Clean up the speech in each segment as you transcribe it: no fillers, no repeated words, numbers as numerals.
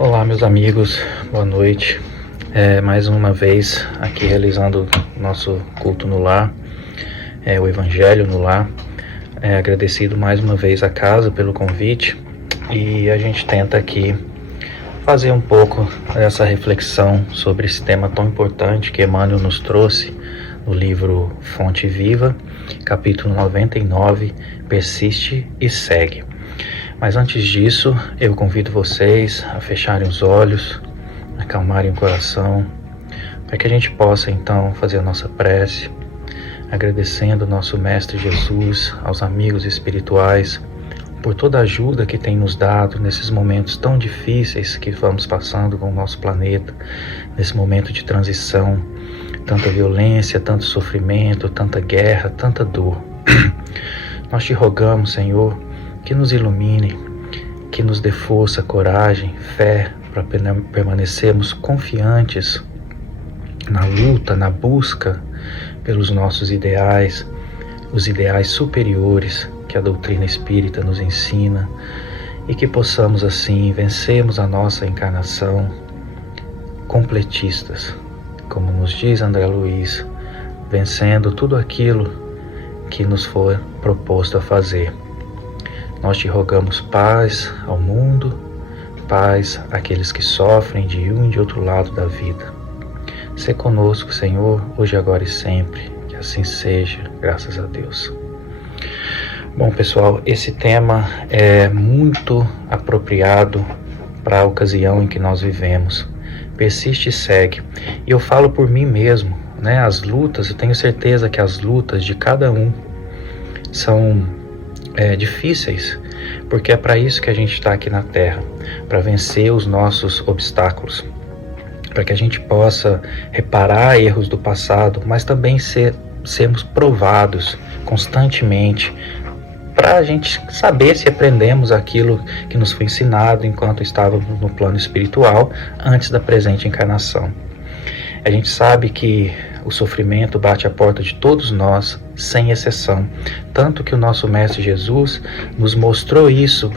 Olá, meus amigos, boa noite. Mais uma vez aqui realizando nosso culto no lar, o Evangelho no lar. Agradecido mais uma vez à casa pelo convite e a gente tenta aqui fazer um pouco essa reflexão sobre esse tema tão importante que Emmanuel nos trouxe no livro Fonte Viva, capítulo 99, Persiste e Segue. Mas antes disso, eu convido vocês a fecharem os olhos, acalmarem o coração, para que a gente possa então fazer a nossa prece, agradecendo ao nosso Mestre Jesus, aos amigos espirituais, por toda a ajuda que tem nos dado nesses momentos tão difíceis que vamos passando com o nosso planeta, nesse momento de transição, tanta violência, tanto sofrimento, tanta guerra, tanta dor. Nós te rogamos, Senhor, que nos ilumine, que nos dê força, coragem, fé, para permanecermos confiantes na luta, na busca pelos nossos ideais, os ideais superiores que a doutrina espírita nos ensina, e que possamos assim vencermos a nossa encarnação completistas, como nos diz André Luiz, vencendo tudo aquilo que nos for proposto a fazer. Nós te rogamos paz ao mundo, paz àqueles que sofrem de um e de outro lado da vida. Sê conosco, Senhor, hoje, agora e sempre, que assim seja, graças a Deus. Bom, pessoal, esse tema é muito apropriado para a ocasião em que nós vivemos. Persiste e segue. E eu falo por mim mesmo, né? As lutas, eu tenho certeza que as lutas de cada um são difíceis, porque é para isso que a gente está aqui na Terra, para vencer os nossos obstáculos, para que a gente possa reparar erros do passado, mas também sermos provados constantemente, para a gente saber se aprendemos aquilo que nos foi ensinado enquanto estávamos no plano espiritual, antes da presente encarnação. A gente sabe que o sofrimento bate à porta de todos nós, sem exceção. Tanto que o nosso Mestre Jesus nos mostrou isso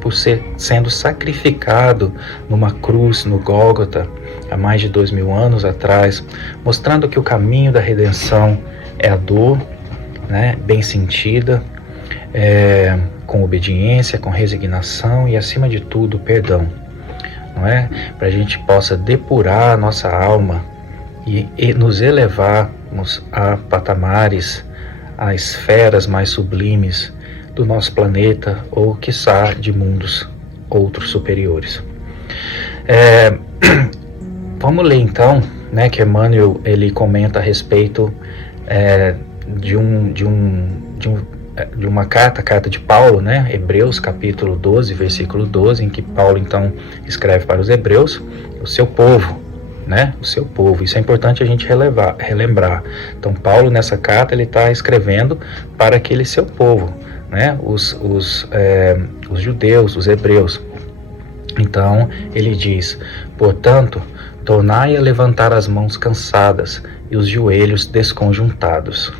por sendo sacrificado numa cruz no Gólgota, há mais de 2000 anos atrás, mostrando que o caminho da redenção é a dor, né, bem sentida, com obediência, com resignação e, acima de tudo, perdão. Não é? Para a gente possa depurar a nossa alma e nos elevarmos a patamares, a esferas mais sublimes do nosso planeta, ou quiçá de mundos outros superiores. Vamos ler então, né, que Emmanuel ele comenta a respeito de uma carta de Paulo, né, Hebreus capítulo 12, versículo 12, em que Paulo então escreve para os hebreus, o seu povo, né, o seu povo. Isso é importante a gente relembrar. Então Paulo nessa carta ele está escrevendo para aquele seu povo, né, os judeus, os hebreus. Então ele diz: portanto, tornai a levantar as mãos cansadas e os joelhos desconjuntados.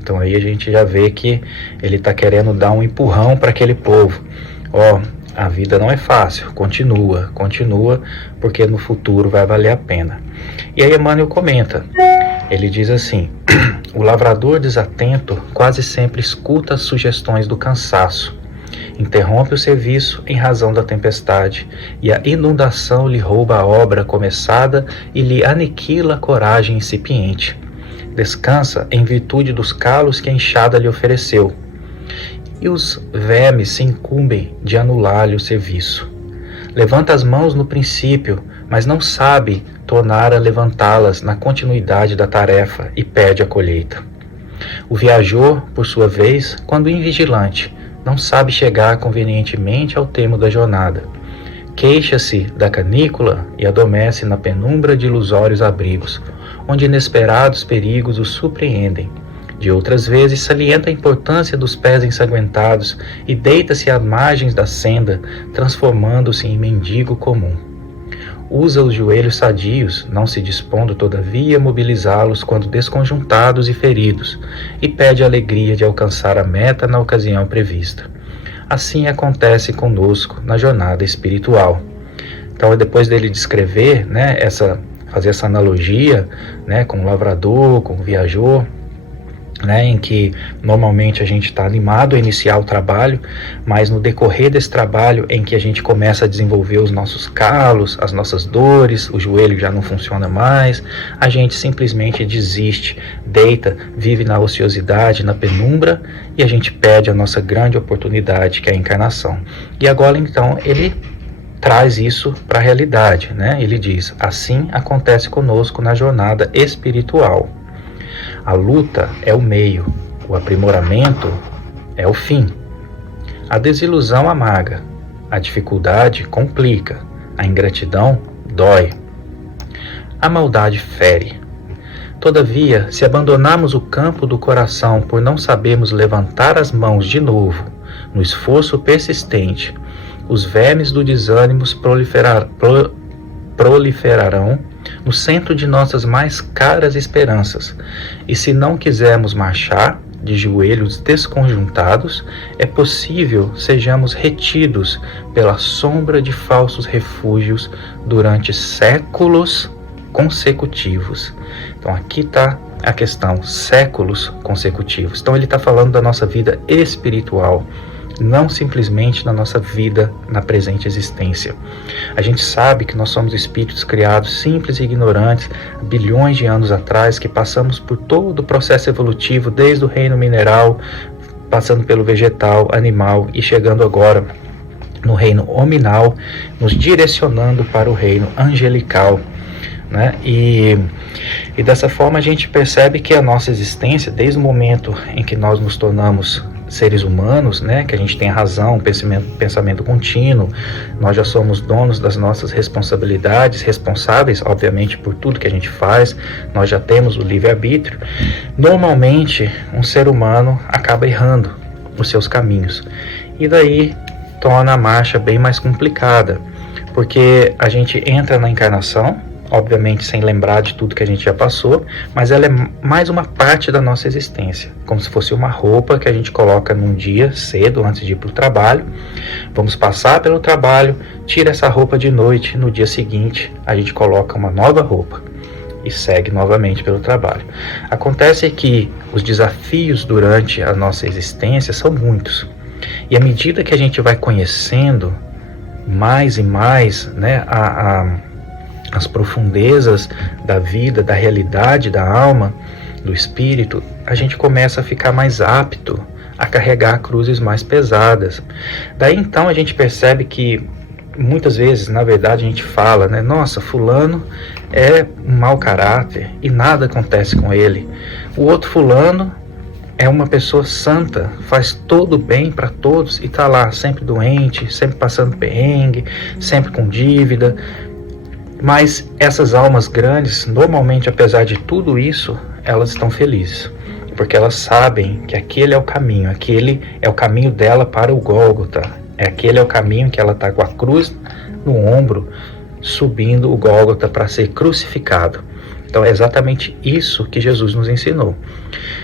Então aí a gente já vê que ele está querendo dar um empurrão para aquele povo. A vida não é fácil, continua, porque no futuro vai valer a pena. E aí Emmanuel comenta, ele diz assim: o lavrador desatento quase sempre escuta as sugestões do cansaço, interrompe o serviço em razão da tempestade, e a inundação lhe rouba a obra começada e lhe aniquila a coragem incipiente. Descansa em virtude dos calos que a enxada lhe ofereceu, e os vermes se incumbem de anular-lhe o serviço. Levanta as mãos no princípio, mas não sabe tornar a levantá-las na continuidade da tarefa e perde a colheita. O viajor, por sua vez, quando invigilante, não sabe chegar convenientemente ao termo da jornada. Queixa-se da canícula e adormece na penumbra de ilusórios abrigos, onde inesperados perigos o surpreendem. De outras vezes, salienta a importância dos pés ensanguentados e deita-se às margens da senda, transformando-se em mendigo comum. Usa os joelhos sadios, não se dispondo, todavia, a mobilizá-los quando desconjuntados e feridos, e pede a alegria de alcançar a meta na ocasião prevista. Assim acontece conosco na jornada espiritual. Então, depois dele descrever, né, fazer essa analogia, né, com o lavrador, com o viajor, né, em que normalmente a gente está animado a iniciar o trabalho, mas no decorrer desse trabalho em que a gente começa a desenvolver os nossos calos, as nossas dores, o joelho já não funciona mais, a gente simplesmente desiste, deita, vive na ociosidade, na penumbra, e a gente perde a nossa grande oportunidade, que é a encarnação. E agora então ele traz isso para a realidade, né? Ele diz: assim acontece conosco na jornada espiritual. A luta é o meio, o aprimoramento é o fim. A desilusão amarga, a dificuldade complica, a ingratidão dói. A maldade fere. Todavia, se abandonarmos o campo do coração por não sabermos levantar as mãos de novo, no esforço persistente, os vermes do desânimo proliferarão no centro de nossas mais caras esperanças, e se não quisermos marchar de joelhos desconjuntados, é possível sejamos retidos pela sombra de falsos refúgios durante séculos consecutivos. Então aqui está a questão, séculos consecutivos. Então ele está falando da nossa vida espiritual, não simplesmente na nossa vida na presente existência. A gente sabe que nós somos espíritos criados simples e ignorantes bilhões de anos atrás, que passamos por todo o processo evolutivo, desde o reino mineral, passando pelo vegetal, animal e chegando agora no reino hominal, nos direcionando para o reino angelical, né? E dessa forma a gente percebe que a nossa existência, desde o momento em que nós nos tornamos seres humanos, né, que a gente tem a razão, pensamento contínuo, nós já somos donos das nossas responsabilidades, responsáveis, obviamente, por tudo que a gente faz, nós já temos o livre-arbítrio. Normalmente, um ser humano acaba errando os seus caminhos, e daí torna a marcha bem mais complicada, porque a gente entra na encarnação, obviamente sem lembrar de tudo que a gente já passou, mas ela é mais uma parte da nossa existência, como se fosse uma roupa que a gente coloca num dia cedo, antes de ir para o trabalho. Vamos passar pelo trabalho, tira essa roupa de noite, no dia seguinte a gente coloca uma nova roupa e segue novamente pelo trabalho. Acontece que os desafios durante a nossa existência são muitos, e à medida que a gente vai conhecendo mais e mais, né, as profundezas da vida, da realidade da alma, do espírito, a gente começa a ficar mais apto a carregar cruzes mais pesadas. Daí então a gente percebe que muitas vezes, na verdade, a gente fala, né, nossa, fulano é um mau caráter e nada acontece com ele. O outro fulano é uma pessoa santa, faz todo o bem para todos e está lá sempre doente, sempre passando perrengue, sempre com dívida. Mas essas almas grandes, normalmente, apesar de tudo isso, elas estão felizes, porque elas sabem que aquele é o caminho, aquele é o caminho dela para o Gólgota, aquele é o caminho que ela está com a cruz no ombro, subindo o Gólgota para ser crucificado. Então é exatamente isso que Jesus nos ensinou.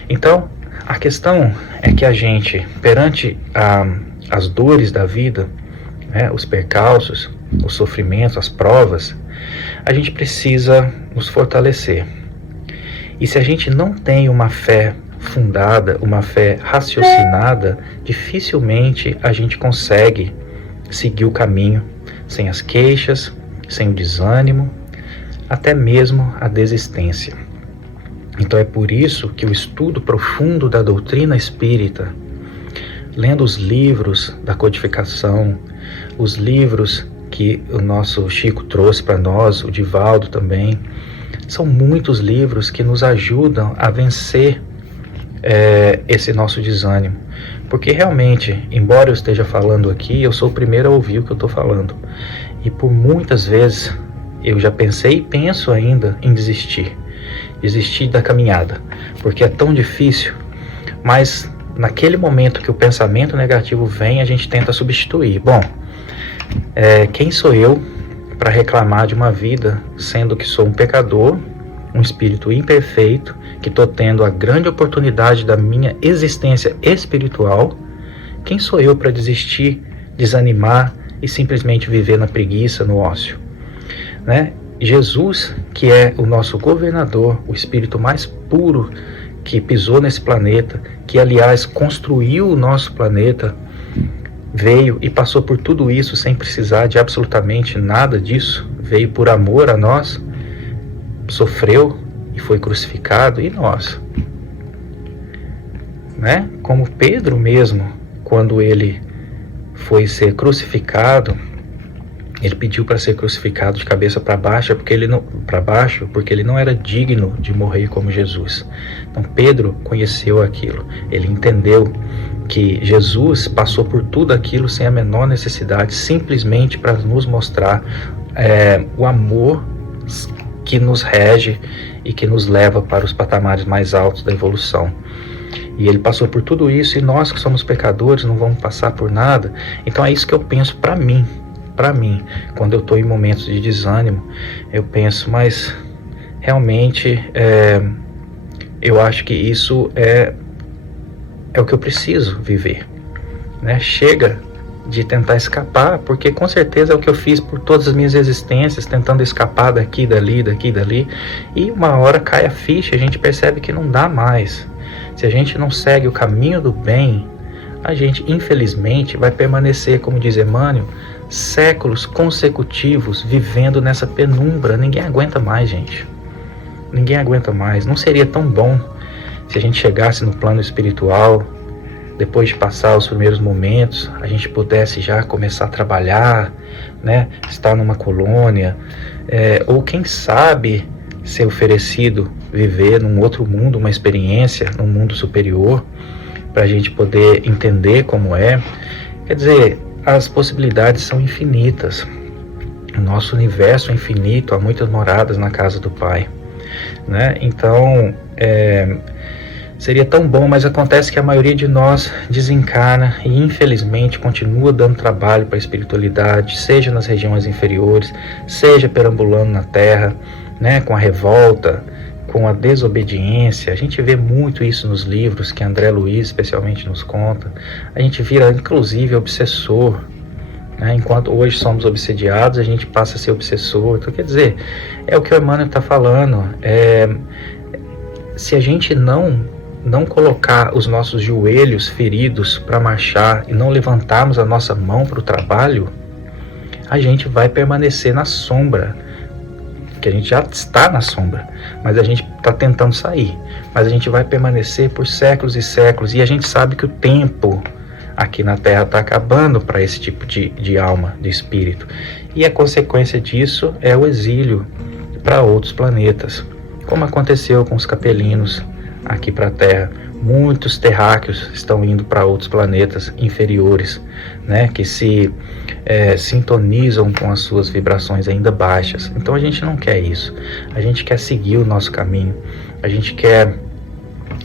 Então a questão é que a gente, perante as dores da vida, né, os percalços, os sofrimentos, as provas, a gente precisa nos fortalecer. E se a gente não tem uma fé fundada, uma fé raciocinada, dificilmente a gente consegue seguir o caminho sem as queixas, sem o desânimo, até mesmo a desistência. Então é por isso que o estudo profundo da doutrina espírita, lendo os livros da codificação, os livros que o nosso Chico trouxe para nós, o Divaldo também, são muitos livros que nos ajudam a vencer esse nosso desânimo. Porque realmente, embora eu esteja falando aqui, eu sou o primeiro a ouvir o que eu estou falando. E por muitas vezes eu já pensei e penso ainda em desistir da caminhada, porque é tão difícil. Mas naquele momento que o pensamento negativo vem, a gente tenta substituir. Bom, quem sou eu para reclamar de uma vida, sendo que sou um pecador, um espírito imperfeito, que estou tendo a grande oportunidade da minha existência espiritual? Quem sou eu para desistir, desanimar e simplesmente viver na preguiça, no ócio? né? Jesus, que é o nosso governador, o espírito mais puro que pisou nesse planeta, que aliás construiu o nosso planeta, veio e passou por tudo isso sem precisar de absolutamente nada disso, veio por amor a nós, sofreu e foi crucificado, e nós, né? Como Pedro mesmo, quando ele foi ser crucificado, ele pediu para ser crucificado de cabeça para baixo, porque ele não era digno de morrer como Jesus. Então Pedro conheceu aquilo, ele entendeu que Jesus passou por tudo aquilo sem a menor necessidade, simplesmente para nos mostrar o amor que nos rege e que nos leva para os patamares mais altos da evolução. E ele passou por tudo isso, e nós que somos pecadores não vamos passar por nada. Então é isso que eu penso para mim, quando eu estou em momentos de desânimo, eu penso, mas realmente eu acho que isso é o que eu preciso viver, né? Chega de tentar escapar, porque com certeza é o que eu fiz por todas as minhas existências, tentando escapar daqui, dali, e uma hora cai a ficha, a gente percebe que não dá mais. Se a gente não segue o caminho do bem, a gente infelizmente vai permanecer, como diz Emmanuel, séculos consecutivos vivendo nessa penumbra. Ninguém aguenta mais, gente. Ninguém aguenta mais. Não seria tão bom se a gente chegasse no plano espiritual, depois de passar os primeiros momentos, a gente pudesse já começar a trabalhar, né? Estar numa colônia, ou quem sabe ser oferecido viver num outro mundo, uma experiência num mundo superior, para a gente poder entender como é. Quer dizer, as possibilidades são infinitas. O nosso universo é infinito, há muitas moradas na casa do Pai, né? Então, seria tão bom, mas acontece que a maioria de nós desencarna e infelizmente continua dando trabalho para a espiritualidade, seja nas regiões inferiores, seja perambulando na Terra, né, com a revolta, com a desobediência. A gente vê muito isso nos livros que André Luiz especialmente nos conta. A gente vira inclusive obsessor, né? Enquanto hoje somos obsediados, a gente passa a ser obsessor. Então, quer dizer, é o que o Emmanuel está falando. Se a gente não colocar os nossos joelhos feridos para marchar e não levantarmos a nossa mão para o trabalho, a gente vai permanecer na sombra, que a gente já está na sombra, mas a gente está tentando sair, mas a gente vai permanecer por séculos e séculos, e a gente sabe que o tempo aqui na Terra está acabando para esse tipo de alma, de espírito, e a consequência disso é o exílio para outros planetas, como aconteceu com os capelinos aqui para a Terra. Muitos terráqueos estão indo para outros planetas inferiores, né, que se sintonizam com as suas vibrações ainda baixas. Então a gente não quer isso, a gente quer seguir o nosso caminho, a gente quer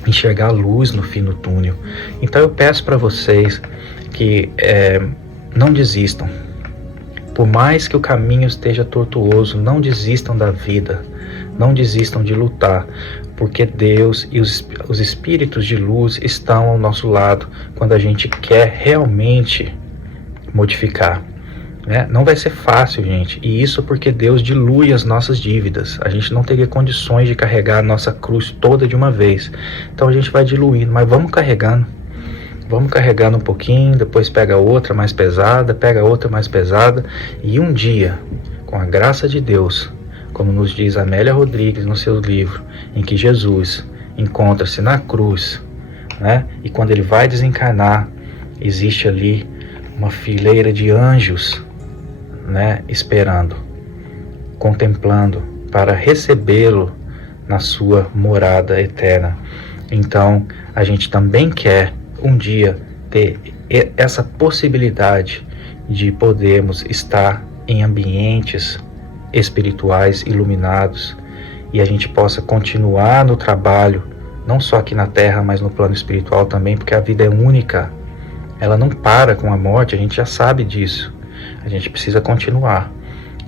enxergar a luz no fim do túnel. Então eu peço para vocês que não desistam, por mais que o caminho esteja tortuoso, não desistam da vida, não desistam de lutar, porque Deus e os espíritos de luz estão ao nosso lado quando a gente quer realmente modificar, né? Não vai ser fácil, gente, e isso porque Deus dilui as nossas dívidas. A gente não teria condições de carregar a nossa cruz toda de uma vez, então a gente vai diluindo, mas vamos carregando um pouquinho, depois pega outra mais pesada, pega outra mais pesada, e um dia, com a graça de Deus, como nos diz Amélia Rodrigues no seu livro, em que Jesus encontra-se na cruz, né? E quando ele vai desencarnar, existe ali uma fileira de anjos, né? Esperando, contemplando, para recebê-lo na sua morada eterna. Então, a gente também quer um dia ter essa possibilidade de podermos estar em ambientes espirituais iluminados, e a gente possa continuar no trabalho, não só aqui na Terra, mas no plano espiritual também, porque a vida é única, ela não para com a morte, a gente já sabe disso, a gente precisa continuar.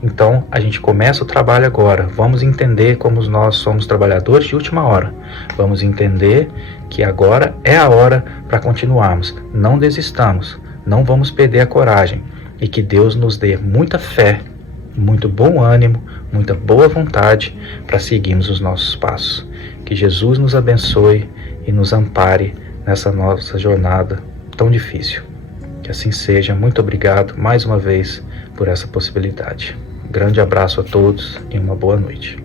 Então a gente começa o trabalho agora, vamos entender como nós somos trabalhadores de última hora, vamos entender que agora é a hora para continuarmos, não desistamos, não vamos perder a coragem, e que Deus nos dê muita fé muito bom ânimo, muita boa vontade para seguirmos os nossos passos. Que Jesus nos abençoe e nos ampare nessa nossa jornada tão difícil. Que assim seja. Muito obrigado mais uma vez por essa possibilidade. Grande abraço a todos e uma boa noite.